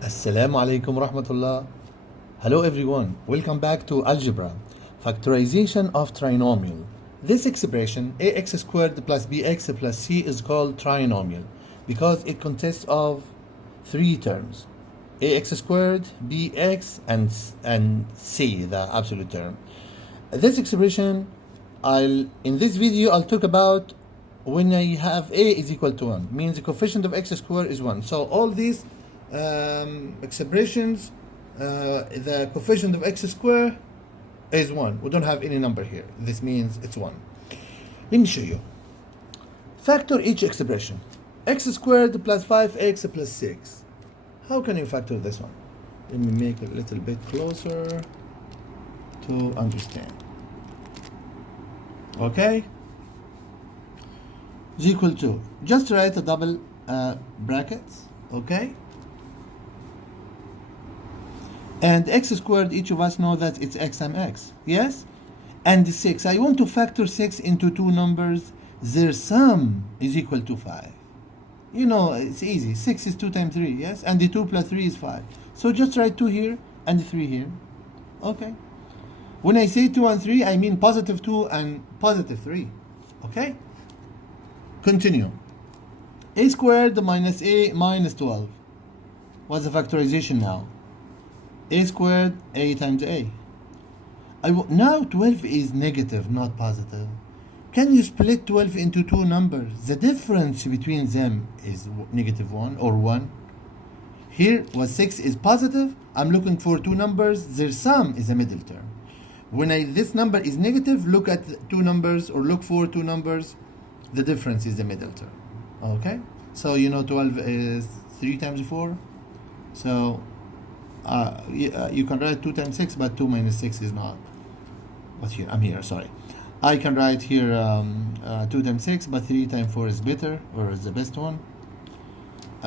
Assalamu alaikum rahmatullah. Hello everyone, welcome back to algebra. Factorization of trinomial. This expression ax squared plus bx plus c is called trinomial because it consists of three terms: ax squared, bx, and c, the absolute term. This expression, in this video I'll talk about when I have a is equal to 1, means the coefficient of x squared is 1. So all these expressions, the coefficient of x squared is 1. We don't have any number here. This means it's 1. Let me show you. Factor each expression. X squared plus 5x plus 6. How can you factor this one? Let me make it a little bit closer to understand. Okay? Is equal to, just write a double brackets, okay? And x squared, each of us know that it's x times x, yes? And 6, I want to factor 6 into two numbers, their sum is equal to 5. You know, it's easy. 6 is 2 times 3, yes? And the 2 plus 3 is 5. So just write 2 here and 3 here. Okay? When I say 2 and 3, I mean positive 2 and positive 3. Okay? Continue. A squared minus a minus 12. What's the factorization now? A squared, a times a. Now 12 is negative, not positive. Can you split 12 into two numbers? The difference between them is negative 1 or 1. Here, what 6 is positive, I'm looking for two numbers, their sum is a middle term. When this number is negative, look at two numbers or look for two numbers, the difference is the middle term. Okay? So you know 12 is 3 times 4. So you can write 2 times 6, but 2 minus 6 is not. What's here? I'm here, sorry. I can write here 2 times 6, but 3 times 4 is better, or is the best one.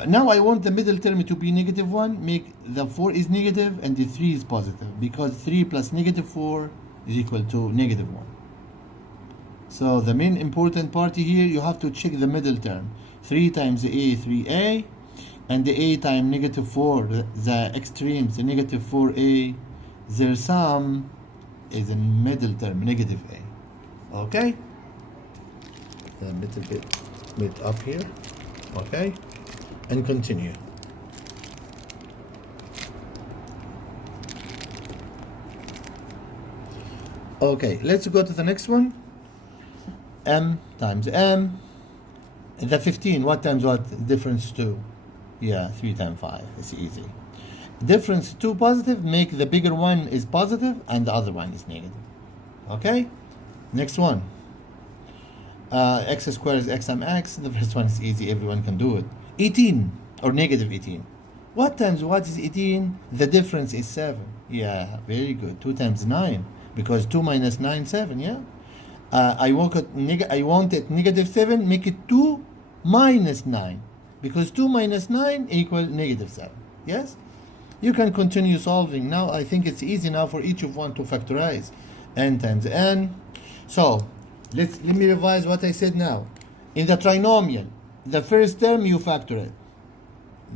Now I want the middle term to be negative 1. Make the 4 is negative and the 3 is positive, because 3 plus negative 4 is equal to negative 1. So the main important part here, you have to check the middle term. 3 times a, 3a, and the a times negative 4, the extremes, the negative 4a, their sum is a middle term, negative a. Okay? A little bit up here. Okay? And continue. Okay, let's go to the next one. M times M. The 15, what times what? Difference 2. Yeah, 3 times 5. It's easy. Difference 2 positive, make the bigger one is positive and the other one is negative. Okay? Next one. X squared is x times x. The first one is easy, everyone can do it. 18 or negative 18. What times what is 18? The difference is 7. Yeah, very good. 2 times 9, because 2 minus 9, 7, yeah? I want it negative 7, make it 2 minus 9, because 2 minus 9 equals negative 7. Yes? You can continue solving. Now I think it's easy now for each of one to factorize. N times n. So let me revise what I said now. In the trinomial, the first term you factor it.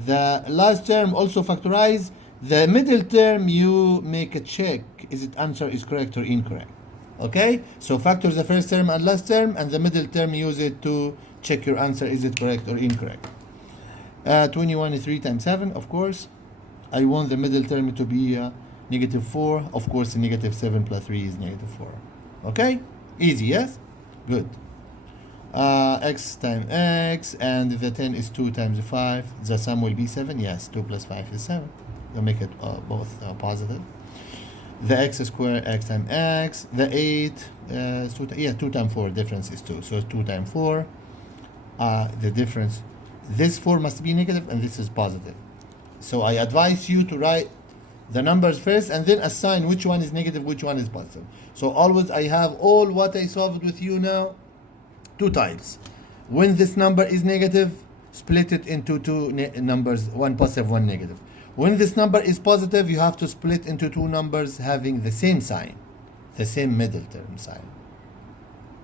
The last term also factorize. The middle term you make a check. Is it answer is correct or incorrect? Okay? So factor the first term and last term, and the middle term use it to check your answer, is it correct or incorrect. 21 is 3 times 7, of course. I want the middle term to be negative 4. Of course, negative 7 plus 3 is negative 4. Okay? Easy, yes? Good. X times x, and the 10 is 2 times 5. The sum will be 7. Yes, 2 plus 5 is 7. We'll make it both positive. The x squared, x times x. The 8 is 2 times 4. Difference is 2. So 2 times 4. The difference, this 4 must be negative and this is positive. So I advise you to write the numbers first and then assign which one is negative, which one is positive. So always I have all what I solved with you now, two types. When this number is negative, split it into two numbers, one positive, one negative. When this number is positive, you have to split into two numbers having the same sign, the same middle term sign.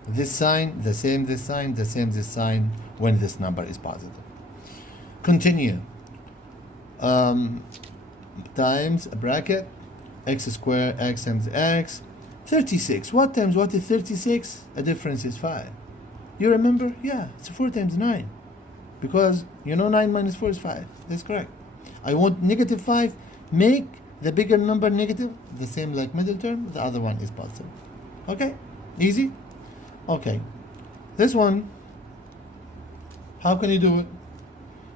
This sign, the same this sign, the same this sign when this number is positive. Continue. times a bracket x squared x times x 36. What times what is 36? A difference is 5. You remember? Yeah, it's 4 times 9. Because you know 9 minus 4 is 5. That's correct. I want negative 5. Make the bigger number negative, the same like middle term, the other one is positive. Okay? Easy? Okay. This one, how can you do it?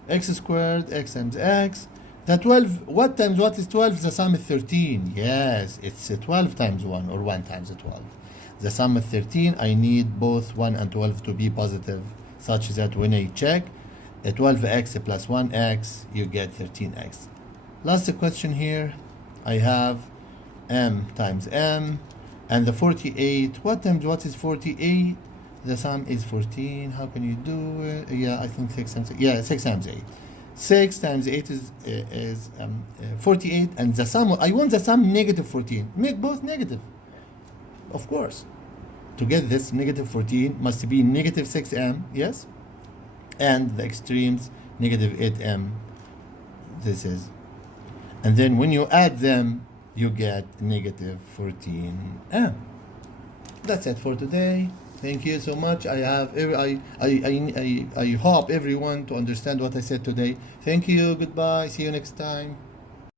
X squared, x times x. The 12, what times what is 12? The sum is 13. Yes, it's 12 times 1 or 1 times 12. The sum is 13. I need both 1 and 12 to be positive, such that when I check 12x plus 1x, you get 13x. Last question here, I have m times m, and the 48, what times what is 48? The sum is 14. How can you do it? Yeah, I think 6 times 8. Yeah, 6 times 8. 6 times 8 is 48, and the sum, I want the sum negative 14. Make both negative, of course. To get this negative 14 must be negative 6m, yes? And the extremes, negative 8m, this is. And then when you add them, you get negative 14m. That's it for today. Thank you so much. I hope everyone to understand what I said today. Thank you. Goodbye. See you next time.